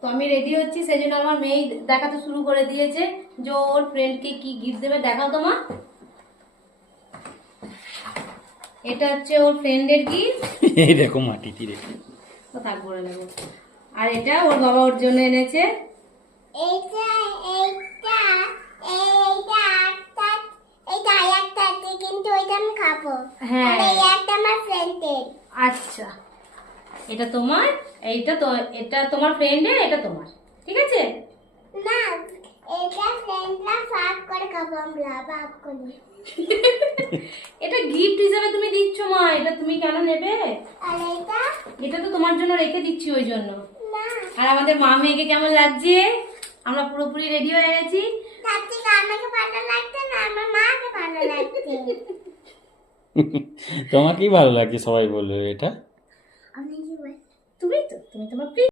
তো আমি রেডি হচ্ছি, সেই জন্য আমার মেয়ে দেখাতে শুরু করে দিয়েছে যে ওর ফ্রেন্ডকে কি গিফট দেবে। দেখাও তো মা। এটা হচ্ছে ওর ফ্রেন্ডের গিফট। এই দেখো মাটিতে রেখে তো থাক করে নেবো। আর এটা ওর বাবা ওর জন্য এনেছে। এইটা এইটা এইটা এইটা একটা আছে, কিন্তু ওইটা আমি খাবো। হ্যাঁ। আর এই একটা আমার ফ্রেন্ডের। আচ্ছা, এটা তোমার, এইটা তো, এটা তোমার ফ্রেন্ডের, এটা তোমার, ঠিক আছে? না, এটা ফ্রেন্ডরা ভাগ করে খাবো, আমরা ভাগ করে। এটা গিফট হিসেবে তুমি দিচ্ছ মা, এটা তুমি কেন নেবে? আর এটা এটা তো তোমার জন্য রেখে দিচ্ছি ওই জন্য। না, আর আমাদের মা মেয়েকে কেমন লাগছে? আমরা পুরোপুরি রেডি হয়ে গেছি। তার থেকে আমাকে ভালো লাগছে না, আমার মাকে ভালো লাগছে। তোমাকেই ভালো লাগছে সবাই বলবে এটা। আমি কি বল? তুমি তো, তুমি তোমার